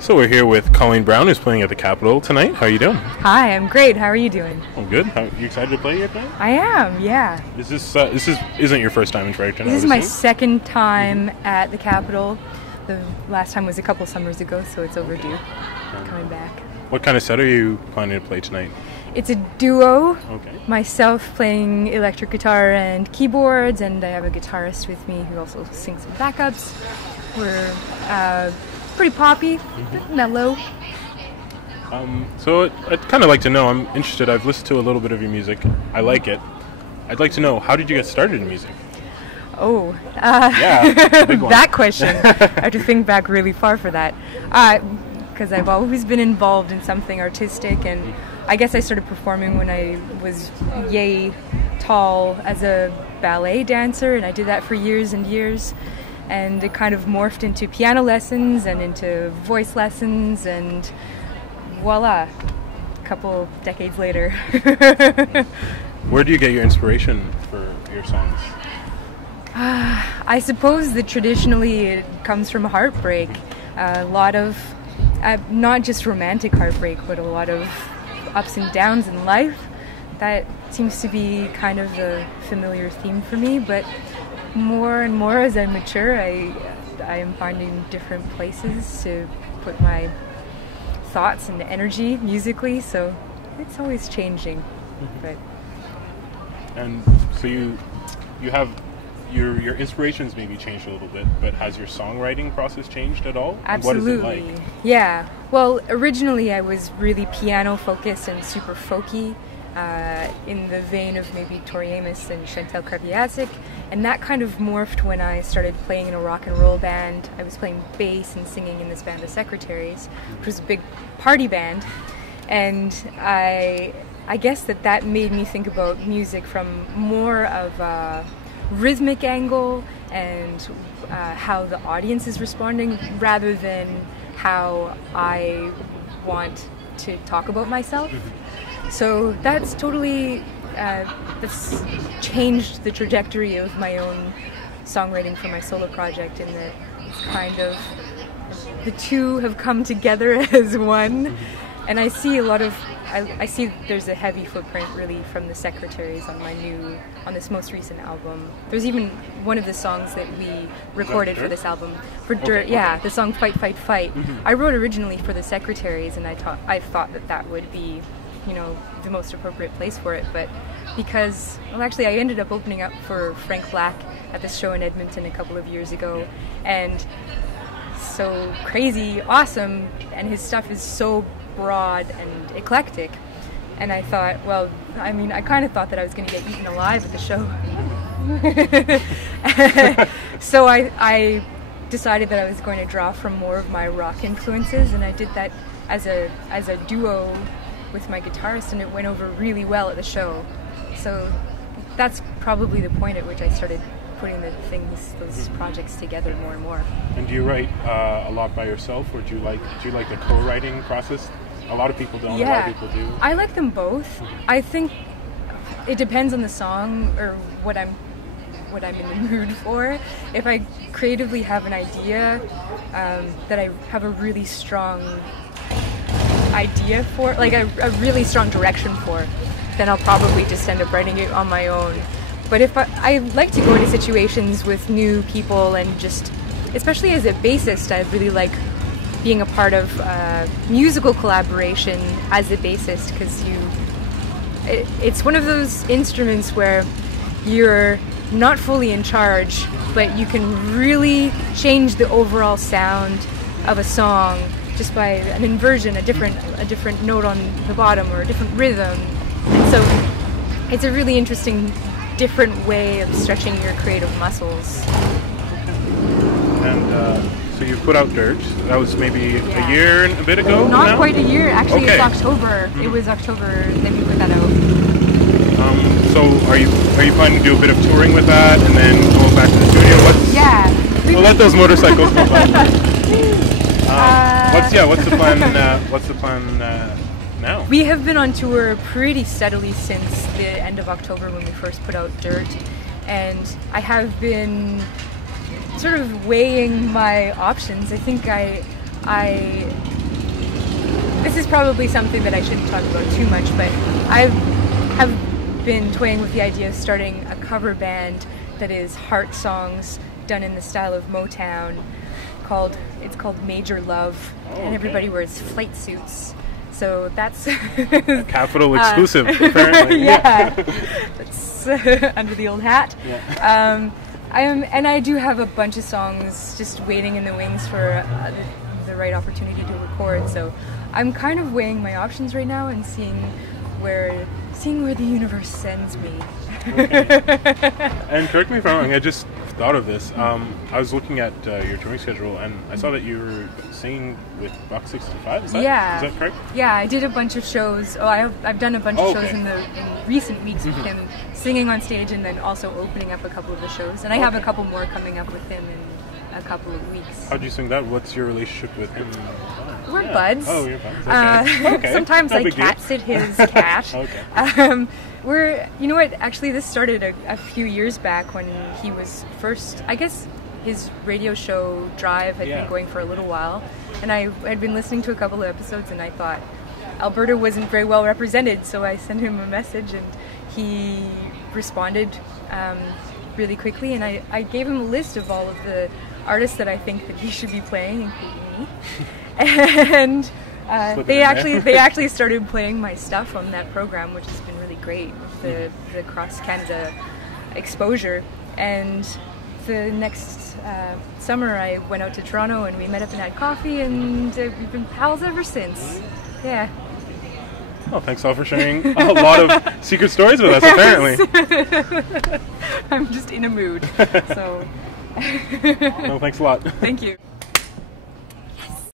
So we're here with Colleen Brown, who's playing at the Capitol tonight. How are you doing? Hi, I'm great. How are you doing? I'm good. Are you excited to play here tonight? I am, yeah. This isn't your first time in Fredericton? This is my second time at the Capitol. The last time was a couple summers ago, so it's overdue coming back. What kind of set are you planning to play tonight? It's a duo. Okay. Myself playing electric guitar and keyboards, and I have a guitarist with me who also sings some backups. We're pretty poppy, but mellow. So I'd kind of like to know, I'm interested, I've listened to a little bit of your music. I like it. I'd like to know, how did you get started in music? Oh, yeah, big one. That question. I have to think back really far for that. Because I've always been involved in something artistic, and I guess I started performing when I was yay tall as a ballet dancer, and I did that for years and years. And it kind of morphed into piano lessons and into voice lessons, and voila, a couple decades later. Where do you get your inspiration for your songs? I suppose that traditionally it comes from heartbreak. A lot of, not just romantic heartbreak, but a lot of ups and downs in life. That seems to be kind of a familiar theme for me, but more and more as I mature, I am finding different places to put my thoughts and energy musically, so it's always changing. But and so you have your inspirations maybe changed a little bit, but has your songwriting process changed at all? Absolutely. And what is it like? Yeah. Well, originally I was really piano focused and super folky, in the vein of maybe Tori Amos and Chantal Kreviazek, and that kind of morphed when I started playing in a rock and roll band. I was playing bass and singing in this band, the Secretaries, which was a big party band, and I guess that made me think about music from more of a rhythmic angle and how the audience is responding rather than how I want to talk about myself. So that's totally that's changed the trajectory of my own songwriting for my solo project, in that it's kind of the two have come together as one. And I see a lot of I see there's a heavy footprint really from the Secretaries on this most recent album. There's even one of the songs that we recorded for this album for Dirt. Yeah, the song Fight Fight Fight. I wrote originally for the Secretaries, and I thought that would be, the most appropriate place for it, but because, well, actually I ended up opening up for Frank Black at this show in Edmonton a couple of years ago, and so crazy awesome, and his stuff is so broad and eclectic, and I thought, well, I kind of thought that I was going to get eaten alive at the show. So I decided that I was going to draw from more of my rock influences, and I did that as a duo with my guitarist, and it went over really well at the show. So that's probably the point at which I started putting those projects together more and more. And do you write a lot by yourself, or do you like the co-writing process? A lot of people don't. Yeah, a lot of people do. I like them both. I think it depends on the song or what I'm in the mood for. If I creatively have an idea that I have a really strong idea for, like a really strong direction for, then I'll probably just end up writing it on my own. But if I like to go into situations with new people, and just, especially as a bassist, I really like being a part of musical collaboration as a bassist, because it's one of those instruments where you're not fully in charge, but you can really change the overall sound of a song just by an inversion, a different note on the bottom, or a different rhythm. And so it's a really interesting, different way of stretching your creative muscles. And so you put out Dirt. That was maybe a year and a bit ago? Not quite a year. Actually, okay. It's October. It was October that we put that out. So are you planning to do a bit of touring with that, and then go back to the studio? We'll let those motorcycles go by. What's the plan? What's the plan now? We have been on tour pretty steadily since the end of October when we first put out Dirt, and I have been sort of weighing my options. I think this is probably something that I shouldn't talk about too much, but I have been toying with the idea of starting a cover band that is heart songs done in the style of Motown. It's called Major Love, and everybody wears flight suits. So that's a Capital exclusive, apparently. Yeah, that's under the old hat. Yeah. I do have a bunch of songs just waiting in the wings for the right opportunity to record. So I'm kind of weighing my options right now and seeing where the universe sends me. Okay. And correct me if I'm wrong, I just thought of this. I was looking at your touring schedule, and I saw that you were singing with Buck 65. Is that correct? Yeah, I did a bunch of shows. I've done a bunch of shows in recent weeks with him, singing on stage, and then also opening up a couple of the shows. And I have a couple more coming up with him in a couple of weeks. How'd you sing that? What's your relationship with him? We're buds. Oh, you're buds. Okay. Sometimes I cat sit his cat. Okay. You know what, actually this started a few years back when he was first, I guess his radio show Drive had been going for a little while, and I had been listening to a couple of episodes, and I thought Alberta wasn't very well represented, so I sent him a message, and he responded really quickly, and I gave him a list of all of the artists that I think that he should be playing, including me. And they actually started playing my stuff on that program, which has been really great with the cross Canada exposure. And the next summer I went out to Toronto and we met up and had coffee, and we've been pals ever since. Yeah. Well, thanks all for sharing a lot of secret stories with us, apparently. I'm just in a mood, so. Well, thanks a lot. Thank you.